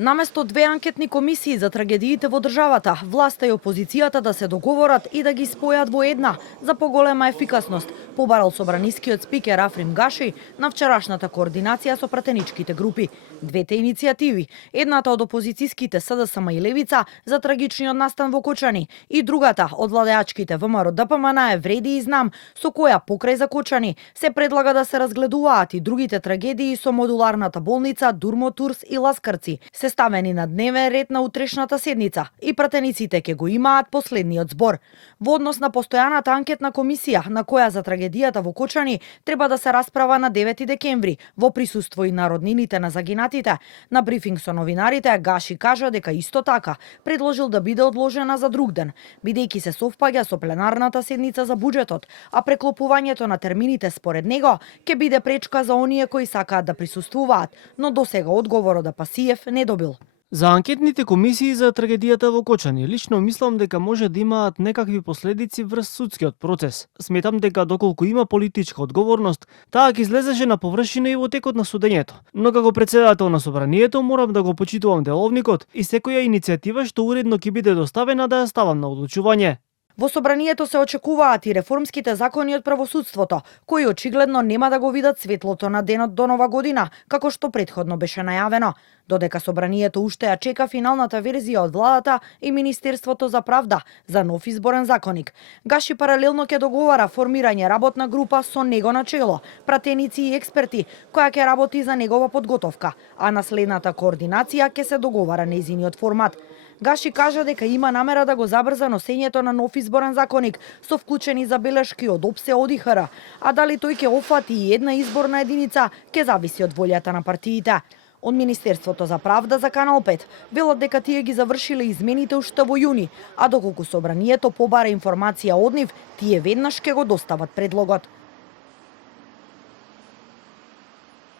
Наместо две анкетни комисии за трагедиите во државата, власта и опозицијата да се договорат и да ги спојат во една за поголема ефикасност, побарал собранискиот спикер Африм Гаши на вчерашната координација со пратеничките групи. Двете иницијативи, едната од опозицијските СДСМ и Левица за трагичниот настан во Кочани и другата од владеачките ВМРО ДПМН Вреди и знам, со која покрај за Кочани се предлага да се разгледуваат и другите трагедии со модуларната болница Дурмо Турс и Ласкарци, се ставени на дневен ред на утрешната седница и пратениците ќе го имаат последниот збор. Во однос на постојаната анкетна комисија на која за трагедијата во Кочани треба да се расправа на 9 декември во присуство и на роднините на загинатите, на брифинг со новинарите Гаши кажа дека исто така предложил да биде одложена за друг ден, бидејќи се совпаѓа со пленарната седница за буџетот, а преклопувањето на термините според него ќе биде пречка за оние кои сакаат да присуствуваат, но досега одговор од Апасиев не добил. За анкетните комисии за трагедијата во Кочани, лично мислам дека може да имаат некакви последици врз судскиот процес. Сметам дека доколку има политичка одговорност, таа ќе излезеше на површина и во текот на судењето. Но како претседател на собранието морам да го почитувам деловникот и секоја иницијатива што уредно ќе биде доставена да ја ставам на одлучување. Во собранието се очекуваат и реформските закони од правосудството, кои очигледно нема да го видат светлото на денот до Нова година, како што претходно беше најавено. Додека собранието уште ја чека финалната верзија од владата и Министерството за правда за нов изборен законник. Гаши паралелно ќе договара формирање работна група со него на чело, пратеници и експерти, која ќе работи за негова подготовка, а на следната координација ќе се договара нејзиниот формат. Гаши кажа дека има намера да го забрза носењето на нов изборен законник со вклучени забелешки од ОПСЕ од ИХР, а дали тој ќе офати и една изборна единица ќе зависи од волјата на партиите. Од Министерството за правда за Канал 5 велат дека тие ги завршиле измените уште во јуни, а доколку собранието побара информација од нив, тие веднаш ќе го достават предлогот.